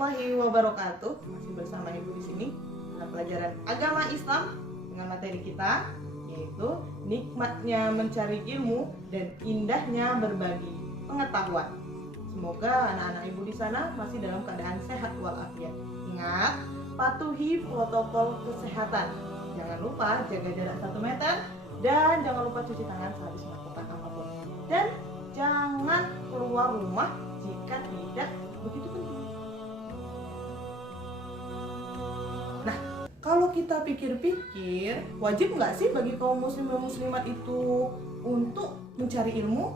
warahmatullahi wabarakatuh. Masih bersama Ibu di sini dalam pelajaran agama Islam dengan materi kita yaitu nikmatnya mencari ilmu dan indahnya berbagi pengetahuan. Semoga anak-anak Ibu di sana masih dalam keadaan sehat walafiat. Ingat, patuhi protokol kesehatan. Jangan lupa jaga jarak 1 meter dan jangan lupa cuci tangan sehabis melakukan apapun. Dan jangan keluar rumah jika tidak begitu penting. Nah, kalau kita pikir-pikir, wajib nggak sih bagi kaum muslim dan muslimat itu untuk mencari ilmu?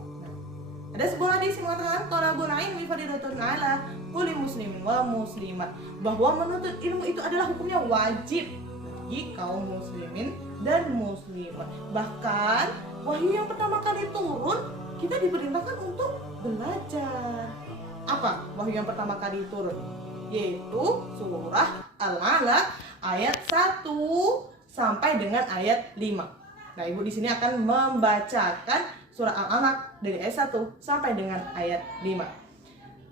Ada sebuah hadis yang mengatakan talabul ilmi fardhatun 'ala kulli muslimin wa muslimat, bahwa menuntut ilmu itu adalah hukumnya wajib bagi kaum muslimin dan muslimat. Bahkan wahyu yang pertama kali turun, kita diperintahkan untuk belajar. Apa wahyu yang pertama kali turun? Yaitu surah Al-Alaq ayat 1 sampai dengan ayat 5. Nah, Ibu di sini akan membacakan surah Al-Alaq dari ayat 1 sampai dengan ayat 5.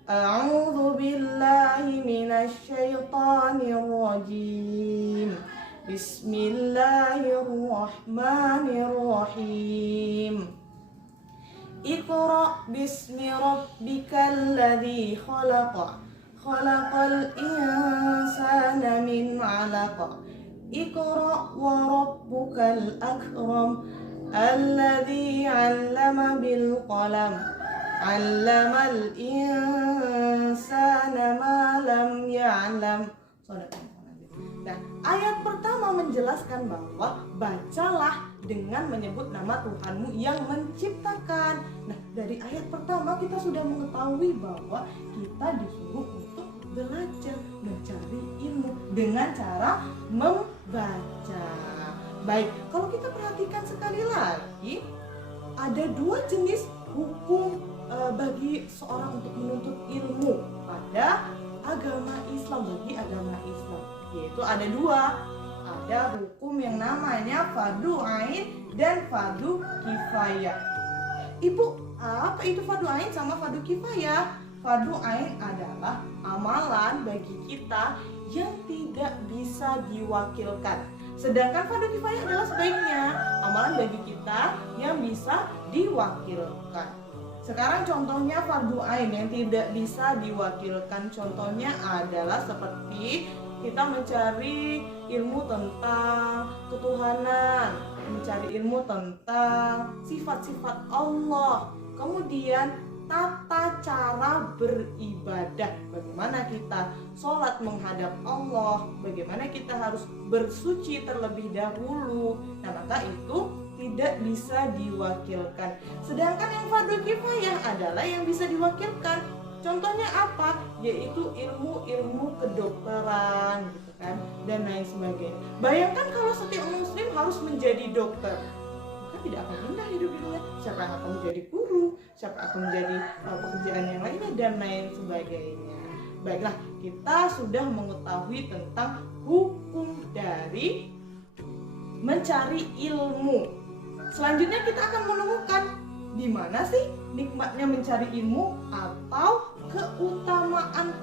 A'udzu billahi minasy syaithanir rajim. Bismillahirrahmanirrahim. Iqra bismi rabbikal ladzi khalaq. Khalaqal insana min 'alaq. Iqra wa rabbukal akram. Alladzi 'allama bil qalam. 'Allamal insana ma lam ya'lam. Nah, ayat pertama menjelaskan bahwa bacalah dengan menyebut nama Tuhanmu yang menciptakan. Nah, dari ayat pertama kita sudah mengetahui bahwa kita disuruh untuk belajar mencari ilmu dengan cara membaca. Baik, kalau kita perhatikan sekali lagi, ada 2 jenis hukum bagi seorang untuk menuntut ilmu pada agama Islam, bagi agama Islam. Yaitu ada 2. Ada hukum yang namanya fardu ain dan fardu kifayah. Ibu, apa itu fardu ain sama fardu kifayah? Fardu ain adalah amalan bagi kita yang tidak bisa diwakilkan. Sedangkan fardu kifayah adalah sebaiknya amalan bagi kita yang bisa diwakilkan. Sekarang contohnya fardu ain yang tidak bisa diwakilkan. Contohnya adalah seperti kita mencari ilmu tentang ketuhanan, mencari ilmu tentang sifat-sifat Allah, kemudian tata cara beribadah, bagaimana kita sholat menghadap Allah, bagaimana kita harus bersuci terlebih dahulu. Nah, maka itu tidak bisa diwakilkan. Sedangkan yang fardu kifayah adalah yang bisa diwakilkan. Contohnya apa? Yaitu ilmu-ilmu kedokteran gitu kan, dan lain sebagainya. Bayangkan kalau setiap muslim harus menjadi dokter, maka tidak akan indah hidup di dunia. Siapa yang akan menjadi guru, siapa akan menjadi pekerjaan yang lainnya dan lain sebagainya. Baiklah, kita sudah mengetahui tentang hukum dari mencari ilmu. Selanjutnya kita akan menemukan di mana sih nikmatnya mencari ilmu atau keutamaan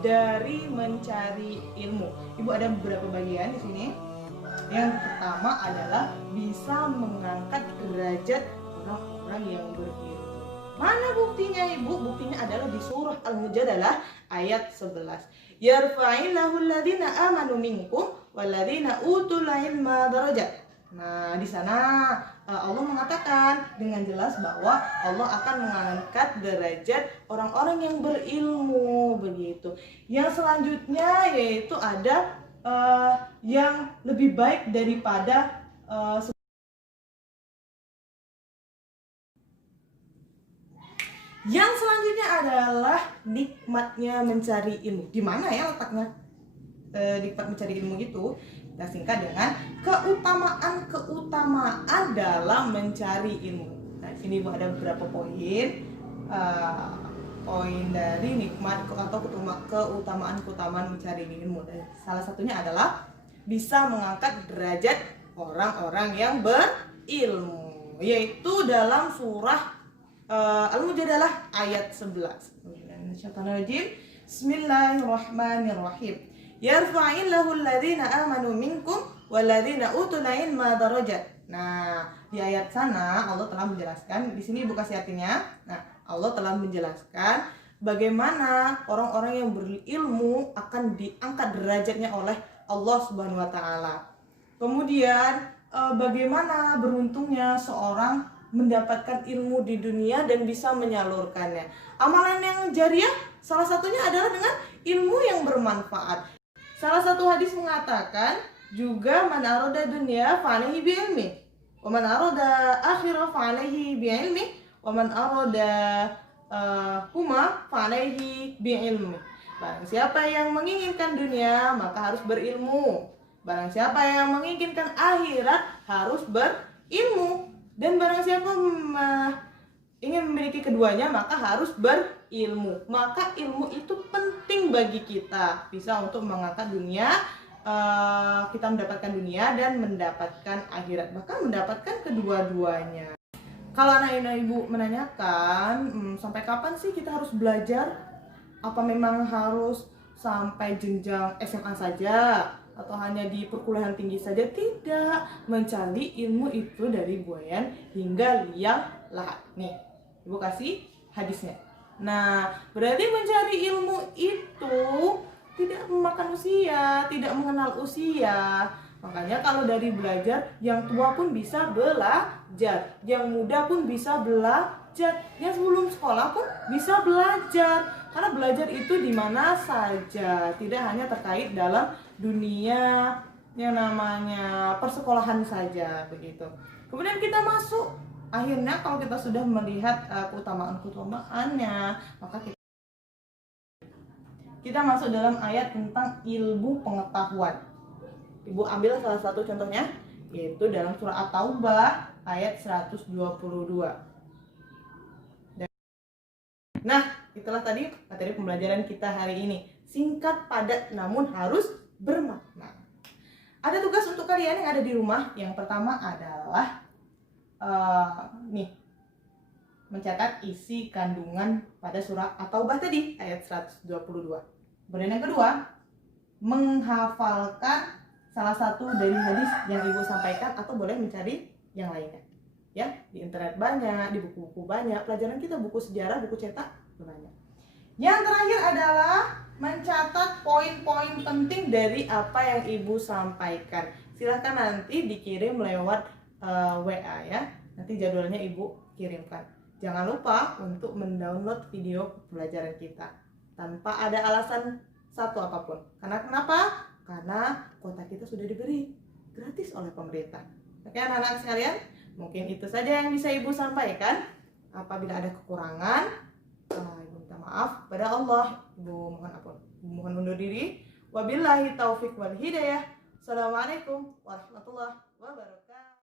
dari mencari ilmu. Ibu ada beberapa bagian di sini. Yang pertama adalah bisa mengangkat derajat orang-orang yang berilmu. Mana buktinya, Ibu? Buktinya adalah di surah Al-Mujadalah ayat 11. Yarfa'illahu alladhina amanu minkum walladhina utul ilma darajat. Nah, di sana Allah mengatakan dengan jelas bahwa Allah akan mengangkat derajat orang-orang yang berilmu begitu. Yang selanjutnya yaitu ada yang lebih baik daripada yang selanjutnya adalah nikmatnya mencari ilmu. Di mana ya letaknya nikmat mencari ilmu itu? Kita singkat dengan keutamaan dalam mencari ilmu. Nah, di sini Ibu ada beberapa poin. Poin dari nikmat atau keutamaan mencari ilmu. Dan salah satunya adalah bisa mengangkat derajat orang-orang yang berilmu, yaitu dalam surah Al-Mujadalah ayat 11. Bismillahirrahmanirrahim. Yarfa'illahu alladhina amanu minkum walladhina utul ilma darajat. Nah, di ayat sana Allah telah menjelaskan, di sini Ibu kasih artinya. Nah, Allah telah menjelaskan bagaimana orang-orang yang berilmu akan diangkat derajatnya oleh Allah Subhanahu wa taala. Kemudian bagaimana beruntungnya seorang mendapatkan ilmu di dunia dan bisa menyalurkannya. Amalan yang jariah salah satunya adalah dengan ilmu yang bermanfaat. Salah satu hadis mengatakan juga man arada dunya fa alaihi bi ilmi wa man arada akhirah fa alaihi bi ilmi wa man arada huma fa alaihi bi ilmi. Barang siapa yang menginginkan dunia maka harus berilmu. Barang siapa yang menginginkan akhirat harus berilmu. Dan barang siapa ingin memiliki keduanya maka harus berilmu. Maka ilmu itu penting bagi kita, bisa untuk mengangkat dunia, kita mendapatkan dunia dan mendapatkan akhirat, bahkan mendapatkan kedua-duanya. Kalau anak-anak ibu menanyakan sampai kapan sih kita harus belajar, apa memang harus sampai jenjang SMA saja atau hanya di perkuliahan tinggi saja? Tidak, mencari ilmu itu dari buayan hingga liang lahat. Nih, Ibu kasih hadisnya. Nah, berarti mencari ilmu itu tidak memakan usia, tidak mengenal usia. Makanya kalau dari belajar, yang tua pun bisa belajar, yang muda pun bisa belajar, yang sebelum sekolah pun bisa belajar. Karena belajar itu di mana saja, tidak hanya terkait dalam dunia yang namanya persekolahan saja begitu. Kemudian kita masuk, akhirnya kalau kita sudah melihat keutamaan-keutamaannya, maka kita masuk dalam ayat tentang ilmu pengetahuan. Ibu ambil salah satu contohnya, yaitu dalam surah At-Taubah ayat 122. Nah, itulah tadi materi pembelajaran kita hari ini. Singkat, padat, namun harus bermakna. Ada tugas untuk kalian yang ada di rumah. Yang pertama adalah mencatat isi kandungan pada surah At-Taubah tadi ayat 122. Kemudian yang kedua, menghafalkan salah satu dari hadis yang Ibu sampaikan atau boleh mencari yang lainnya. Ya, di internet banyak, di buku-buku banyak, pelajaran kita buku sejarah, buku cetak banyak. Yang terakhir adalah mencatat poin-poin penting dari apa yang Ibu sampaikan. Silahkan nanti dikirim lewat WA ya. Nanti jadwalnya Ibu kirimkan. Jangan lupa untuk mendownload video pelajaran kita tanpa ada alasan satu apapun. Karena kenapa? Karena kuota kita sudah diberi gratis oleh pemerintah. Oke anak-anak sekalian, mungkin itu saja yang bisa Ibu sampaikan. Apabila ada kekurangan, Ibu minta maaf pada Allah. Ibu mohon ampun. Ibu mohon undur diri. Wabillahi taufik wal hidayah. Assalamualaikum warahmatullahi wabarakatuh.